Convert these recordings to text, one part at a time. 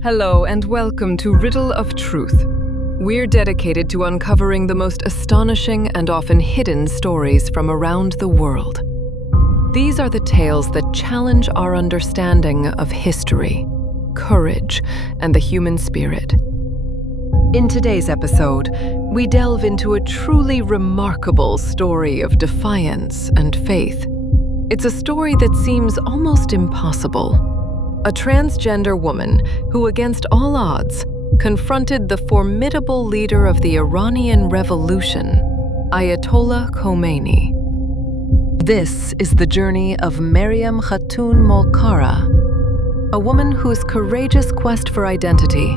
Hello and welcome to Riddle of Truth. We're dedicated to uncovering the most astonishing and often hidden stories from around the world. These are the tales that challenge our understanding of history, courage, and the human spirit. In today's episode, we delve into a truly remarkable story of defiance and faith. It's a story that seems almost impossible. A transgender woman who, against all odds, confronted the formidable leader of the Iranian Revolution, Ayatollah Khomeini. This is the journey of Maryam Khatoon Molkara, a woman whose courageous quest for identity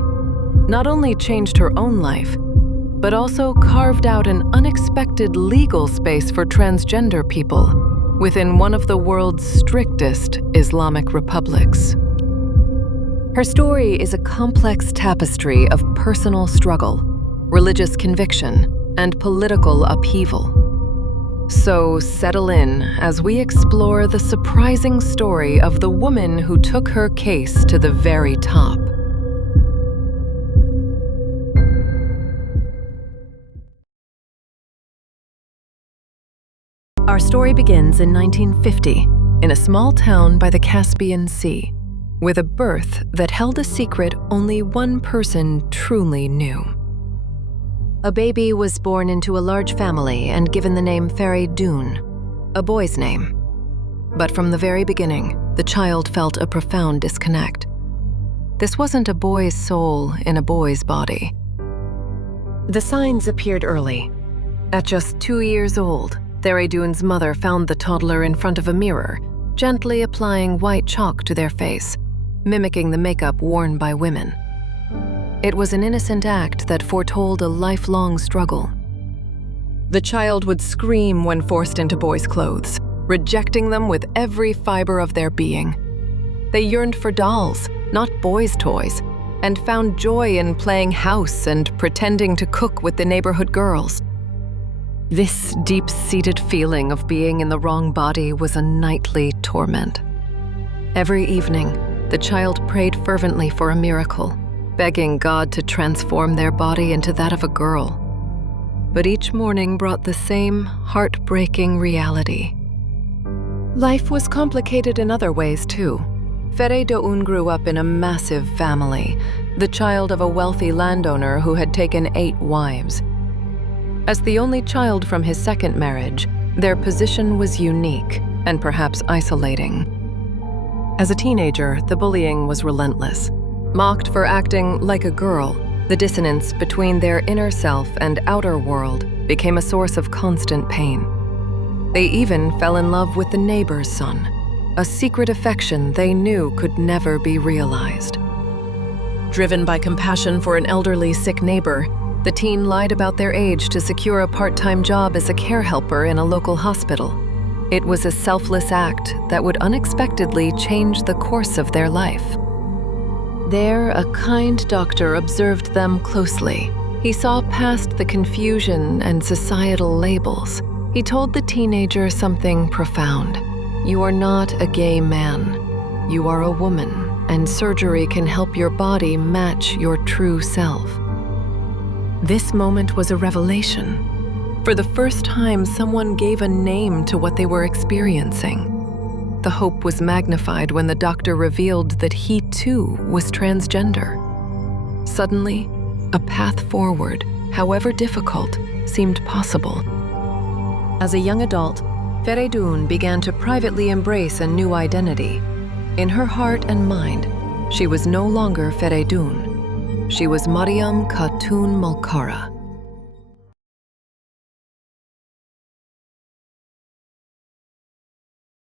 not only changed her own life, but also carved out an unexpected legal space for transgender people within one of the world's strictest Islamic republics. Her story is a complex tapestry of personal struggle, religious conviction, and political upheaval. So settle in as we explore the surprising story of the woman who took her case to the very top. Our story begins in 1950 in a small town by the Caspian Sea, with a birth that held a secret only one person truly knew. A baby was born into a large family and given the name Feridun, a boy's name. But from the very beginning, the child felt a profound disconnect. This wasn't a boy's soul in a boy's body. The signs appeared early. At just 2 years old, Feridun's mother found the toddler in front of a mirror, gently applying white chalk to their face, mimicking the makeup worn by women. It was an innocent act that foretold a lifelong struggle. The child would scream when forced into boys' clothes, rejecting them with every fiber of their being. They yearned for dolls, not boys' toys, and found joy in playing house and pretending to cook with the neighborhood girls. This deep-seated feeling of being in the wrong body was a nightly torment. Every evening, the child prayed fervently for a miracle, begging God to transform their body into that of a girl. But each morning brought the same heartbreaking reality. Life was complicated in other ways too. Feridun grew up in a massive family, the child of a wealthy landowner who had taken 8 wives. As the only child from his second marriage, their position was unique and perhaps isolating. As a teenager, the bullying was relentless. Mocked for acting like a girl, the dissonance between their inner self and outer world became a source of constant pain. They even fell in love with the neighbor's son, a secret affection they knew could never be realized. Driven by compassion for an elderly, sick neighbor, the teen lied about their age to secure a part-time job as a care helper in a local hospital. It was a selfless act that would unexpectedly change the course of their life. There, a kind doctor observed them closely. He saw past the confusion and societal labels. He told the teenager something profound. You are not a gay man. You are a woman, and surgery can help your body match your true self. This moment was a revelation. For the first time, someone gave a name to what they were experiencing. The hope was magnified when the doctor revealed that he too was transgender. Suddenly, a path forward, however difficult, seemed possible. As a young adult, Feridun began to privately embrace a new identity. In her heart and mind, she was no longer Feridun. She was Maryam Katun Molkara.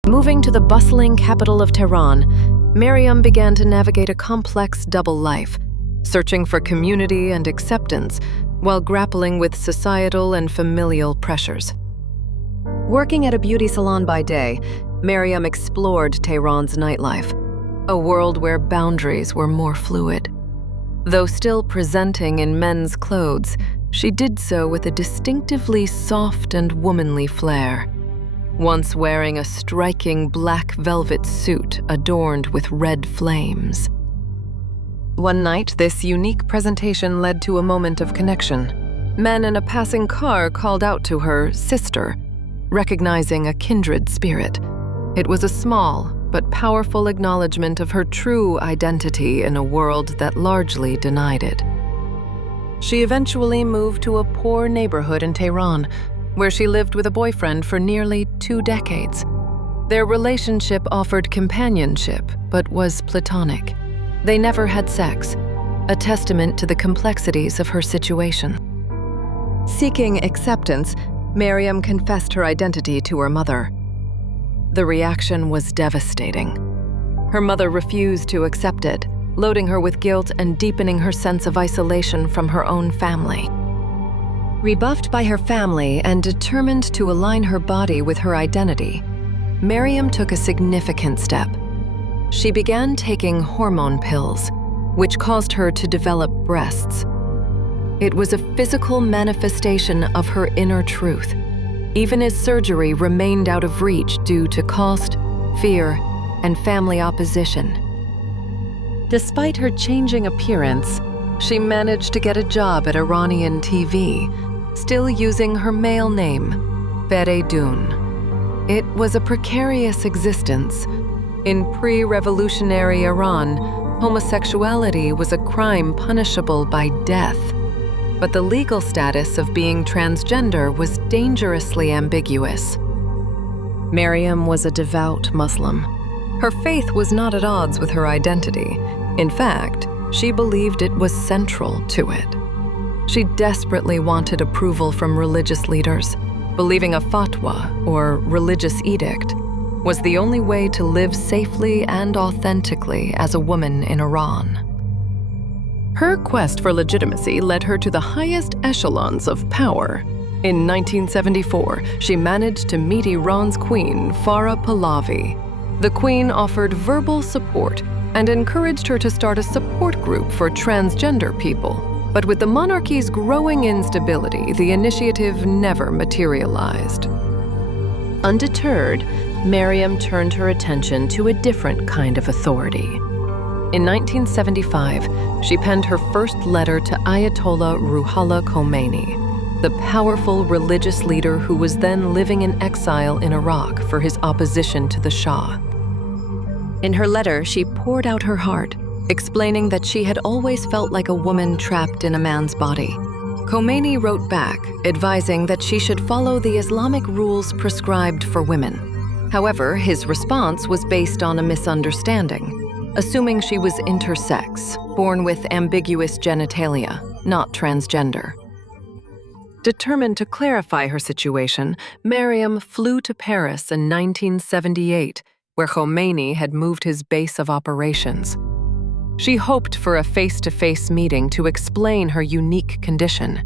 Moving to the bustling capital of Tehran, Maryam began to navigate a complex double life, searching for community and acceptance while grappling with societal and familial pressures. Working at a beauty salon by day, Maryam explored Tehran's nightlife, a world where boundaries were more fluid. Though still presenting in men's clothes, she did so with a distinctively soft and womanly flair. Once wearing a striking black velvet suit adorned with red flames. One night, this unique presentation led to a moment of connection. Men in a passing car called out to her, "Sister," recognizing a kindred spirit. It was a small but powerful acknowledgement of her true identity in a world that largely denied it. She eventually moved to a poor neighborhood in Tehran, where she lived with a boyfriend for nearly 2 decades. Their relationship offered companionship, but was platonic. They never had sex, a testament to the complexities of her situation. Seeking acceptance, Maryam confessed her identity to her mother. The reaction was devastating. Her mother refused to accept it, loading her with guilt and deepening her sense of isolation from her own family. Rebuffed by her family and determined to align her body with her identity, Maryam took a significant step. She began taking hormone pills, which caused her to develop breasts. It was a physical manifestation of her inner truth, even as surgery remained out of reach due to cost, fear, and family opposition. Despite her changing appearance, she managed to get a job at Iranian TV, still using her male name, Feridun. It was a precarious existence. In pre-revolutionary Iran, homosexuality was a crime punishable by death. But the legal status of being transgender was dangerously ambiguous. Maryam was a devout Muslim. Her faith was not at odds with her identity. In fact, she believed it was central to it. She desperately wanted approval from religious leaders, believing a fatwa, or religious edict, was the only way to live safely and authentically as a woman in Iran. Her quest for legitimacy led her to the highest echelons of power. In 1974, she managed to meet Iran's queen, Farah Pahlavi. The queen offered verbal support and encouraged her to start a support group for transgender people. But with the monarchy's growing instability, the initiative never materialized. Undeterred, Maryam turned her attention to a different kind of authority. In 1975, she penned her first letter to Ayatollah Ruhollah Khomeini, the powerful religious leader who was then living in exile in Iraq for his opposition to the Shah. In her letter, she poured out her heart, explaining that she had always felt like a woman trapped in a man's body. Khomeini wrote back, advising that she should follow the Islamic rules prescribed for women. However, his response was based on a misunderstanding, assuming she was intersex, born with ambiguous genitalia, not transgender. Determined to clarify her situation, Maryam flew to Paris in 1978, where Khomeini had moved his base of operations. She hoped for a face-to-face meeting to explain her unique condition.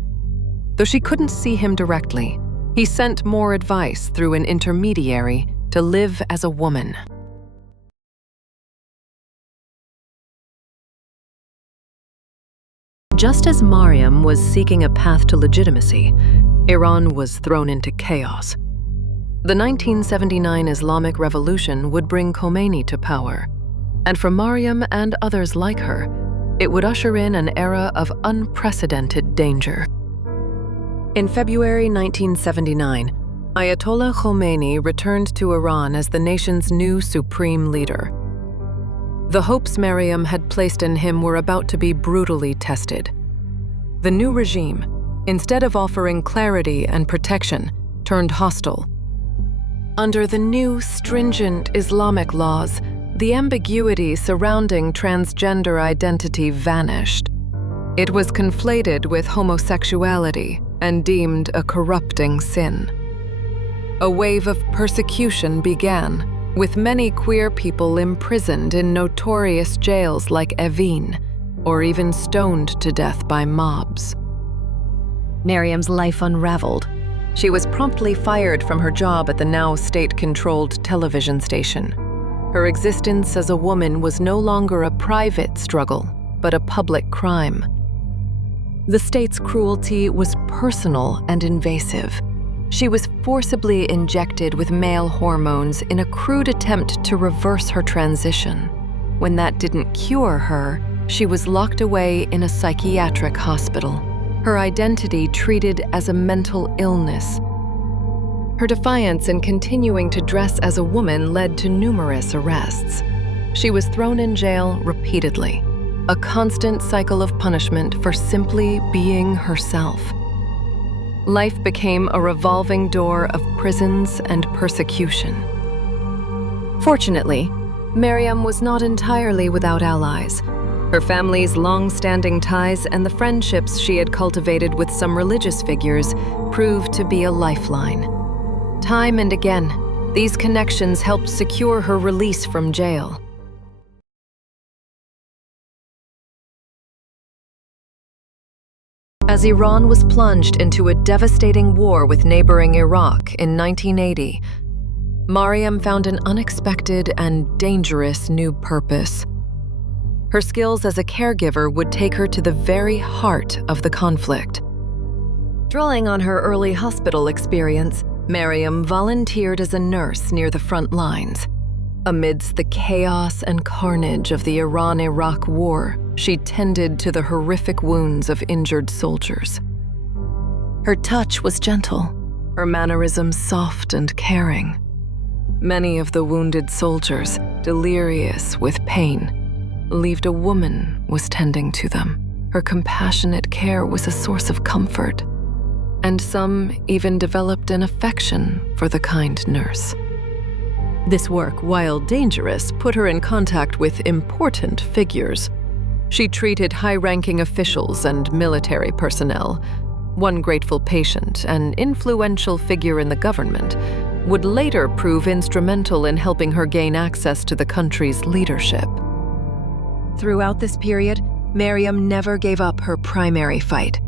Though she couldn't see him directly, he sent more advice through an intermediary to live as a woman. Just as Maryam was seeking a path to legitimacy, Iran was thrown into chaos. The 1979 Islamic Revolution would bring Khomeini to power, and for Maryam and others like her, it would usher in an era of unprecedented danger. In February 1979, Ayatollah Khomeini returned to Iran as the nation's new supreme leader. The hopes Maryam had placed in him were about to be brutally tested. The new regime, instead of offering clarity and protection, turned hostile. Under the new stringent Islamic laws, the ambiguity surrounding transgender identity vanished. It was conflated with homosexuality and deemed a corrupting sin. A wave of persecution began, with many queer people imprisoned in notorious jails like Evin, or even stoned to death by mobs. Maryam's life unraveled. She was promptly fired from her job at the now state-controlled television station. Her existence as a woman was no longer a private struggle, but a public crime. The state's cruelty was personal and invasive. She was forcibly injected with male hormones in a crude attempt to reverse her transition. When that didn't cure her, she was locked away in a psychiatric hospital, her identity treated as a mental illness. Her defiance in continuing to dress as a woman led to numerous arrests. She was thrown in jail repeatedly, a constant cycle of punishment for simply being herself. Life became a revolving door of prisons and persecution. Fortunately, Maryam was not entirely without allies. Her family's long-standing ties and the friendships she had cultivated with some religious figures proved to be a lifeline. Time and again, these connections helped secure her release from jail. As Iran was plunged into a devastating war with neighboring Iraq in 1980, Maryam found an unexpected and dangerous new purpose. Her skills as a caregiver would take her to the very heart of the conflict. Drawing on her early hospital experience, Maryam volunteered as a nurse near the front lines. Amidst the chaos and carnage of the Iran-Iraq War, she tended to the horrific wounds of injured soldiers. Her touch was gentle, her mannerisms soft and caring. Many of the wounded soldiers, delirious with pain, believed a woman was tending to them. Her compassionate care was a source of comfort, and some even developed an affection for the kind nurse. This work, while dangerous, put her in contact with important figures. She treated high-ranking officials and military personnel. One grateful patient, an influential figure in the government, would later prove instrumental in helping her gain access to the country's leadership. Throughout this period, Maryam never gave up her primary fight.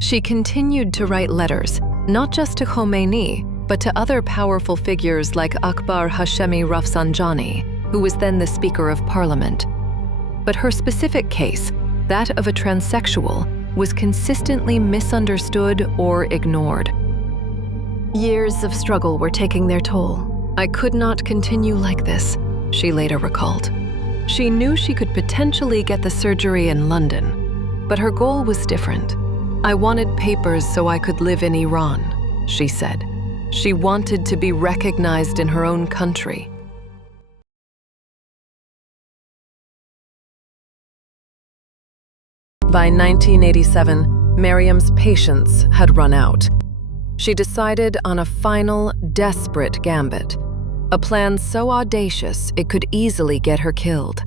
She continued to write letters, not just to Khomeini, but to other powerful figures like Akbar Hashemi Rafsanjani, who was then the Speaker of Parliament. But her specific case, that of a transsexual, was consistently misunderstood or ignored. Years of struggle were taking their toll. "I could not continue like this," she later recalled. She knew she could potentially get the surgery in London, but her goal was different. "I wanted papers so I could live in Iran," she said. She wanted to be recognized in her own country. By 1987, Maryam's patience had run out. She decided on a final, desperate gambit, a plan so audacious it could easily get her killed.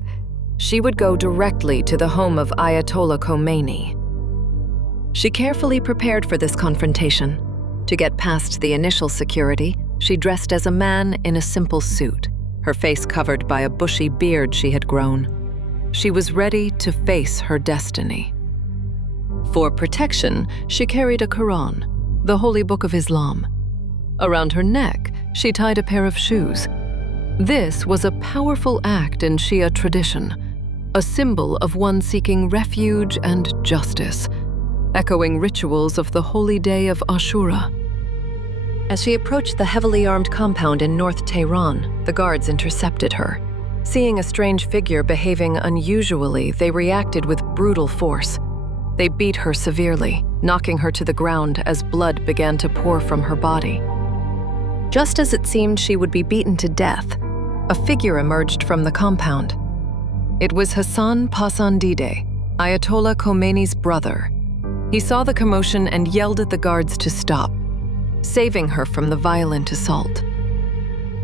She would go directly to the home of Ayatollah Khomeini. She carefully prepared for this confrontation. To get past the initial security, she dressed as a man in a simple suit, her face covered by a bushy beard she had grown. She was ready to face her destiny. For protection, she carried a Quran, the holy book of Islam. Around her neck, she tied a pair of shoes. This was a powerful act in Shia tradition, a symbol of one seeking refuge and justice, echoing rituals of the holy day of Ashura. As she approached the heavily armed compound in North Tehran, the guards intercepted her. Seeing a strange figure behaving unusually, they reacted with brutal force. They beat her severely, knocking her to the ground as blood began to pour from her body. Just as it seemed she would be beaten to death, a figure emerged from the compound. It was Hassan Pasandide, Ayatollah Khomeini's brother. He saw the commotion and yelled at the guards to stop, saving her from the violent assault.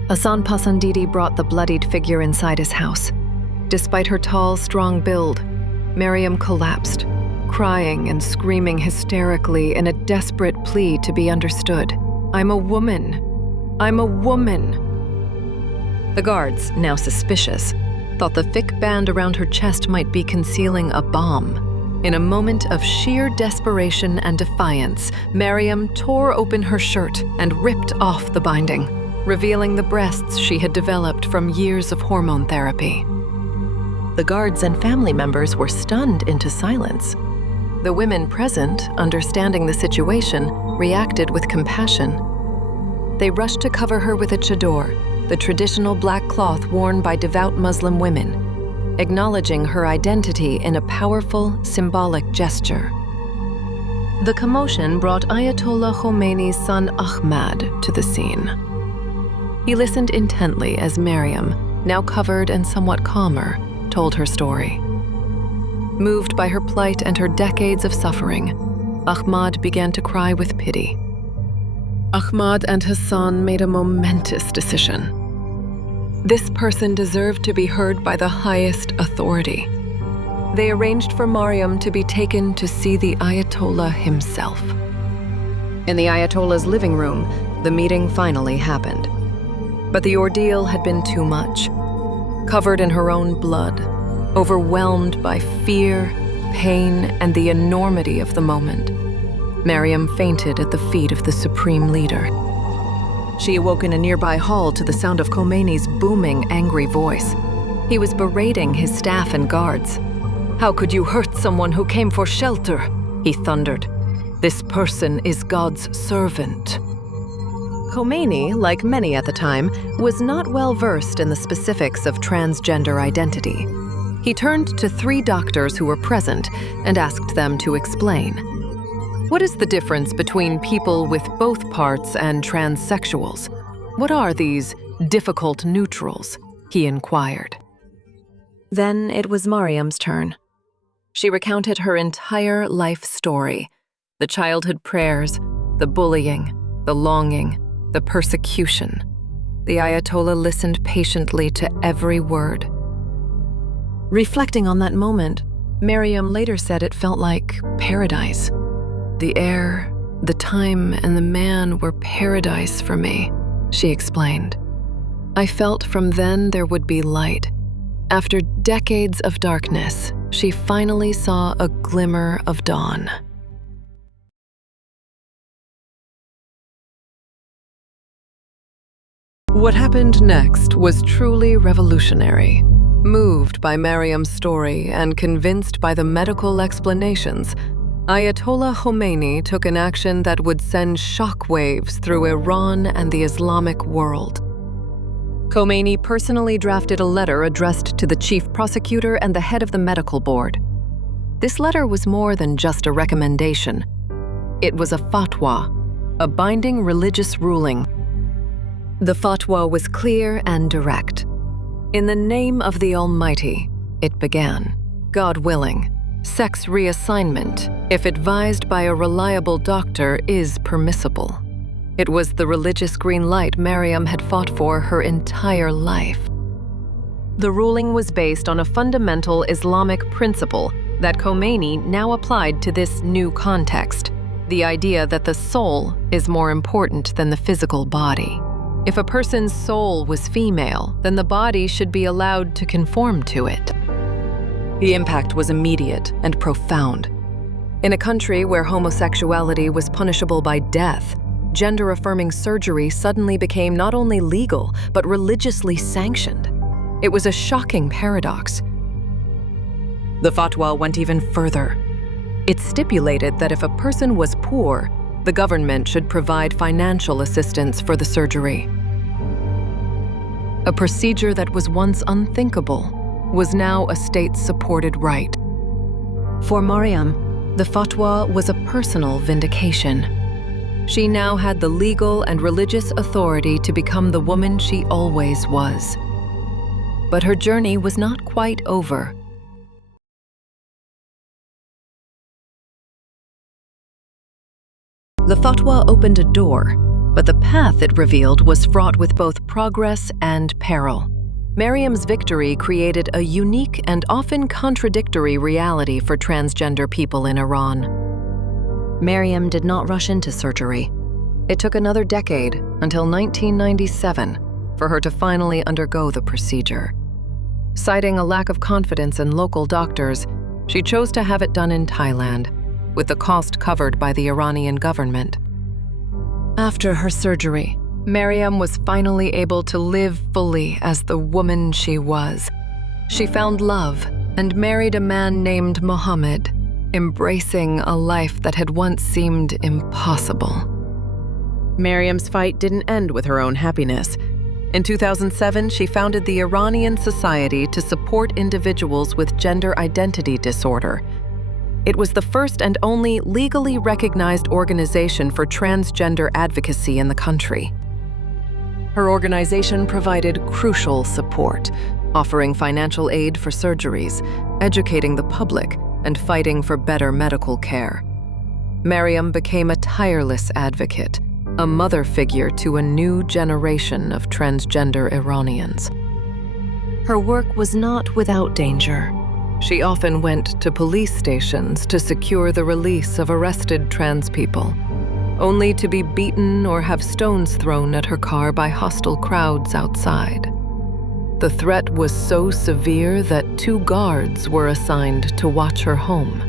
Hassan Pasandide brought the bloodied figure inside his house. Despite her tall, strong build, Maryam collapsed, crying and screaming hysterically in a desperate plea to be understood. "I'm a woman. I'm a woman." The guards, now suspicious, thought the thick band around her chest might be concealing a bomb. In a moment of sheer desperation and defiance, Maryam tore open her shirt and ripped off the binding, revealing the breasts she had developed from years of hormone therapy. The guards and family members were stunned into silence. The women present, understanding the situation, reacted with compassion. They rushed to cover her with a chador, the traditional black cloth worn by devout Muslim women. acknowledging her identity in a powerful, symbolic gesture. The commotion brought Ayatollah Khomeini's son Ahmad to the scene. He listened intently as Maryam, now covered and somewhat calmer, told her story. Moved by her plight and her decades of suffering, Ahmad began to cry with pity. Ahmad and Hassan made a momentous decision. This person deserved to be heard by the highest authority. They arranged for Maryam to be taken to see the Ayatollah himself. In the Ayatollah's living room, the meeting finally happened. But the ordeal had been too much. Covered in her own blood, overwhelmed by fear, pain, and the enormity of the moment, Maryam fainted at the feet of the supreme leader. She awoke in a nearby hall to the sound of Khomeini's booming, angry voice. He was berating his staff and guards. "How could you hurt someone who came for shelter?" he thundered. "This person is God's servant." Khomeini, like many at the time, was not well versed in the specifics of transgender identity. He turned to 3 doctors who were present and asked them to explain. "What is the difference between people with both parts and transsexuals? What are these difficult neutrals?" he inquired. Then it was Maryam's turn. She recounted her entire life story: the childhood prayers, the bullying, the longing, the persecution. The Ayatollah listened patiently to every word. Reflecting on that moment, Maryam later said it felt like paradise. "The air, the time, and the man were paradise for me," she explained. "I felt from then there would be light. After decades of darkness, she finally saw a glimmer of dawn." What happened next was truly revolutionary. Moved by Maryam's story and convinced by the medical explanations, Ayatollah Khomeini took an action that would send shockwaves through Iran and the Islamic world. Khomeini personally drafted a letter addressed to the chief prosecutor and the head of the medical board. This letter was more than just a recommendation. It was a fatwa, a binding religious ruling. The fatwa was clear and direct. "In the name of the Almighty," it began, "God willing, sex reassignment, if advised by a reliable doctor, is permissible." It was the religious green light Maryam had fought for her entire life. The ruling was based on a fundamental Islamic principle that Khomeini now applied to this new context: the idea that the soul is more important than the physical body. If a person's soul was female, then the body should be allowed to conform to it. The impact was immediate and profound. In a country where homosexuality was punishable by death, gender-affirming surgery suddenly became not only legal, but religiously sanctioned. It was a shocking paradox. The fatwa went even further. It stipulated that if a person was poor, the government should provide financial assistance for the surgery. A procedure that was once unthinkable was now a state-supported right. For Maryam, the fatwa was a personal vindication. She now had the legal and religious authority to become the woman she always was. But her journey was not quite over. The fatwa opened a door, but the path it revealed was fraught with both progress and peril. Maryam's victory created a unique and often contradictory reality for transgender people in Iran. Maryam did not rush into surgery. It took another decade, until 1997, for her to finally undergo the procedure. Citing a lack of confidence in local doctors, she chose to have it done in Thailand, with the cost covered by the Iranian government. After her surgery, Maryam was finally able to live fully as the woman she was. She found love and married a man named Mohammed, embracing a life that had once seemed impossible. Maryam's fight didn't end with her own happiness. In 2007, she founded the Iranian Society to support individuals with gender identity disorder. It was the first and only legally recognized organization for transgender advocacy in the country. Her organization provided crucial support, offering financial aid for surgeries, educating the public, and fighting for better medical care. Maryam became a tireless advocate, a mother figure to a new generation of transgender Iranians. Her work was not without danger. She often went to police stations to secure the release of arrested trans people, only to be beaten or have stones thrown at her car by hostile crowds outside. The threat was so severe that 2 guards were assigned to watch her home.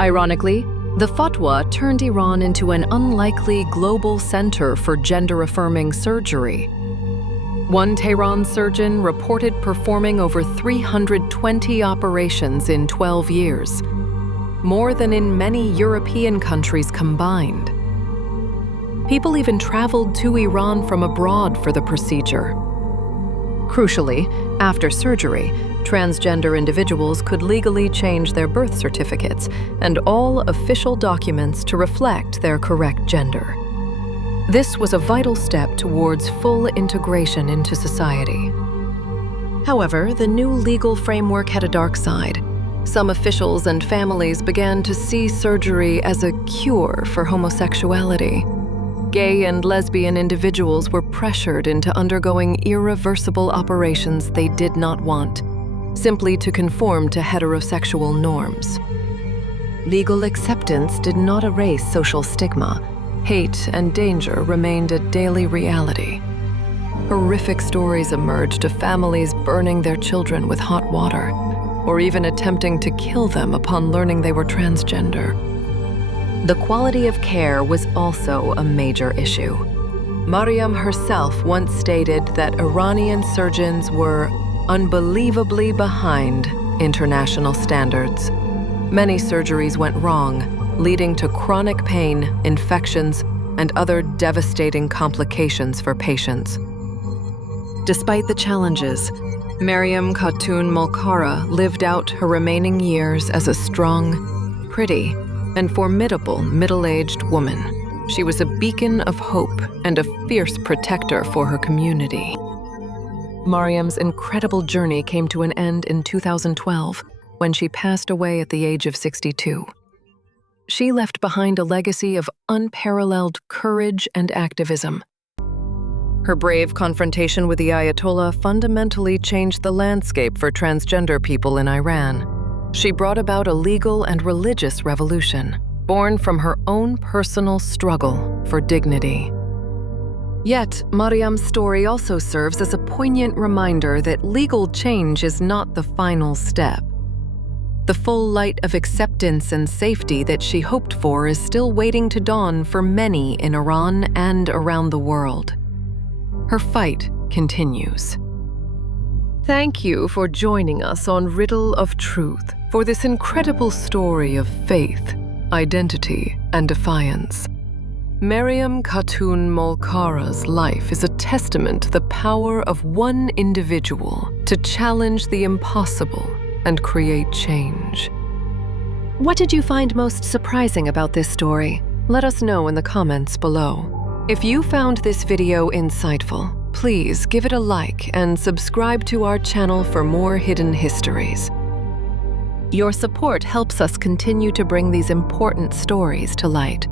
Ironically, the fatwa turned Iran into an unlikely global center for gender-affirming surgery. One Tehran surgeon reported performing over 320 operations in 12 years, more than in many European countries combined. People even traveled to Iran from abroad for the procedure. Crucially, after surgery, transgender individuals could legally change their birth certificates and all official documents to reflect their correct gender. This was a vital step towards full integration into society. However, the new legal framework had a dark side. Some officials and families began to see surgery as a cure for homosexuality. Gay and lesbian individuals were pressured into undergoing irreversible operations they did not want, simply to conform to heterosexual norms. Legal acceptance did not erase social stigma. Hate and danger remained a daily reality. Horrific stories emerged of families burning their children with hot water, or even attempting to kill them upon learning they were transgender. The quality of care was also a major issue. Maryam herself once stated that Iranian surgeons were unbelievably behind international standards. Many surgeries went wrong, leading to chronic pain, infections, and other devastating complications for patients. Despite the challenges, Maryam Khatoon Molkara lived out her remaining years as a strong, pretty, and formidable middle-aged woman. She was a beacon of hope and a fierce protector for her community. Maryam's incredible journey came to an end in 2012 when she passed away at the age of 62. She left behind a legacy of unparalleled courage and activism. Her brave confrontation with the Ayatollah fundamentally changed the landscape for transgender people in Iran. She brought about a legal and religious revolution, born from her own personal struggle for dignity. Yet, Maryam's story also serves as a poignant reminder that legal change is not the final step. The full light of acceptance and safety that she hoped for is still waiting to dawn for many in Iran and around the world. Her fight continues. Thank you for joining us on Riddle of Truth for this incredible story of faith, identity, and defiance. Maryam Katun Molkara's life is a testament to the power of one individual to challenge the impossible and create change. What did you find most surprising about this story? Let us know in the comments below. If you found this video insightful, please give it a like and subscribe to our channel for more hidden histories. Your support helps us continue to bring these important stories to light.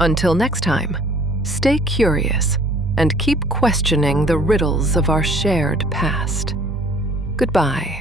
Until next time, stay curious and keep questioning the riddles of our shared past. Goodbye.